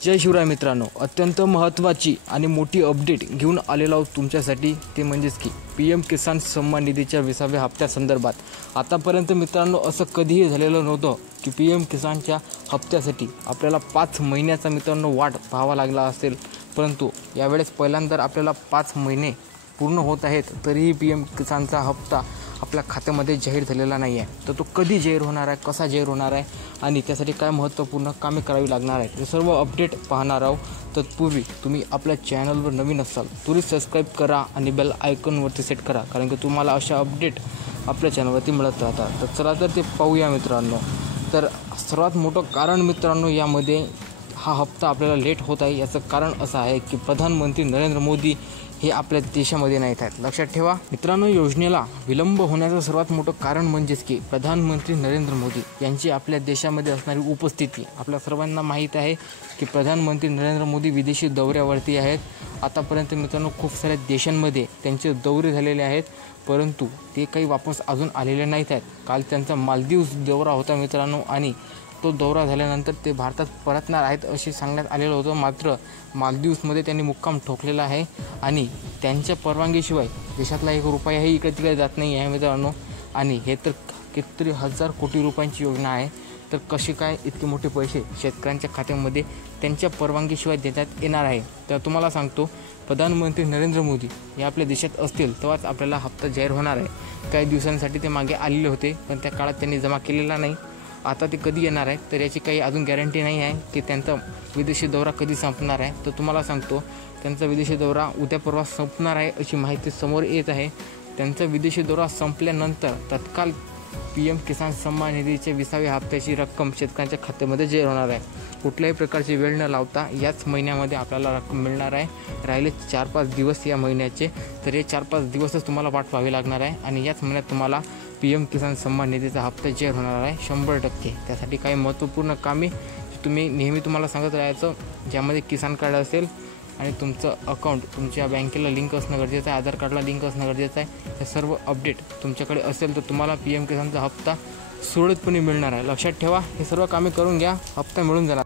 जय शिवराय मित्रांनो, अत्यंत महत्त्वाची आणि मोठी अपडेट घेऊन आलेलो आहोत तुमच्यासाठी। ते म्हणजेच की PM किसान सन्मान निधीच्या 20व्या हप्त्यासंदर्भात आतापर्यंत मित्रांनो असं कधीही झालेलं नव्हतं की PM किसानच्या हप्त्यासाठी आपल्याला 5 महिन्याचा मित्रांनो वाट पाहावा लागला असेल, परंतु यावेळेस पहिल्यांदा आपल्याला 5 महिने पूर्ण होत आहेत तरीही PM किसानचा हप्ता आपल्या खात्यामध्ये जाहीर झालेला नाही आहे। तर तो कधी जाहीर होणार आहे, कसा जाहीर होणार आहे आणि त्यासाठी काय महत्त्वपूर्ण कामे करावी लागणार आहेत, हे सर्व अपडेट पाहणार आहोत। तत्पूर्वी तुम्ही आपल्या चॅनलवर नवीन असाल त्वरित सबस्क्राईब करा आणि बेल आयकॉनवरती सेट करा, कारण की तुम्हाला अशा अपडेट आपल्या चॅनलवरती मिळत राहतात। तर चला तर ते पाहूया मित्रांनो। तर सर्वात मोठं कारण मित्रांनो यामध्ये हा हप्ता आपल्याला लेट होत आहे, याचं कारण असं आहे की प्रधानमंत्री नरेंद्र मोदी हे आपल्या देशामध्ये नाहीत आहेत। लक्षात ठेवा मित्रांनो, योजनेला विलंब होण्याचं सर्वात मोठं कारण म्हणजेच की प्रधानमंत्री नरेंद्र मोदी यांची आपल्या देशामध्ये असणारी उपस्थिती। आपल्या सर्वांना माहीत आहे की प्रधानमंत्री नरेंद्र मोदी विदेशी दौऱ्यावरती आहेत। आतापर्यंत मित्रांनो खूप साऱ्या देशांमध्ये त्यांचे दौरे झालेले आहेत, परंतु ते काही वापस अजून आलेले नाहीत आहेत। काल त्यांचा मालदीव्स दौरा होता मित्रांनो, आणि तो दौरा झाल्यानंतर ते भारतात परतणार आहेत असे सांगण्यात आलेलं होतं। मात्र मालदीव्समध्ये त्यांनी मुक्काम ठोकलेला आहे आणि त्यांच्या परवानगीशिवाय देशातला 1 रुपयाही इकडे तिकडे जात नाही आहे मित्रांनो। आणि हे तर कितीतरी हजार कोटी रुपयांची योजना आहे, तर कसे काय इतके मोठे पैसे शेतकऱ्यांच्या खात्यामध्ये त्यांच्या परवानगीशिवाय देण्यात येणार आहे। तर तुम्हाला सांगतो, प्रधानमंत्री नरेंद्र मोदी हे आपल्या देशात असतील तेव्हाच आपल्याला हप्ता जाहीर होणार आहे। काही दिवसांसाठी ते मागे आलेले होते, पण त्या काळात त्यांनी जमा केलेला नाही। आता ते कधी येणार आहे तर याची काही अजून गॅरंटी नाही आहे की त्यांचा विदेशी दौरा कधी संपणार आहे। तर तुम्हाला सांगतो, त्यांचा विदेशी दौरा उद्या परवा संपणार आहे अशी माहिती समोर येत आहे। त्यांचा विदेशी दौरा संपल्यानंतर तत्काळ PM किसान सन्मान निधीच्या 20व्या हप्त्याची रक्कम शेतकऱ्यांच्या खात्यामध्ये जाहीर होणार आहे। कुठल्याही प्रकारची वेळ न लावता याच महिन्यामध्ये आपल्याला रक्कम मिळणार आहे। राहिले 4-5 दिवस या महिन्याचे, तर हे 4-5 दिवसच तुम्हाला वाट पाहावी लागणार आहे आणि याच महिन्यात तुम्हाला PM किसान सन्मान निधीचा हप्ता जाहीर होणार आहे 100%। त्यासाठी काही महत्त्वपूर्ण कामे तुम्ही नेहमी तुम्हाला सांगत राहायचं, ज्यामध्ये किसान कार्ड असेल आणि तुमचं अकाउंट तुमच्या बँकेला लिंक असणं गरजेचं आहे, आधार कार्डला लिंक असणं गरजेचं आहे। हे सर्व अपडेट तुमच्याकडे असेल तर तुम्हाला PM किसानचा हप्ता सुरळीतपणे मिळणार आहे। लक्षात ठेवा, हे सर्व कामे करून घ्या, हप्ता मिळून जाणार।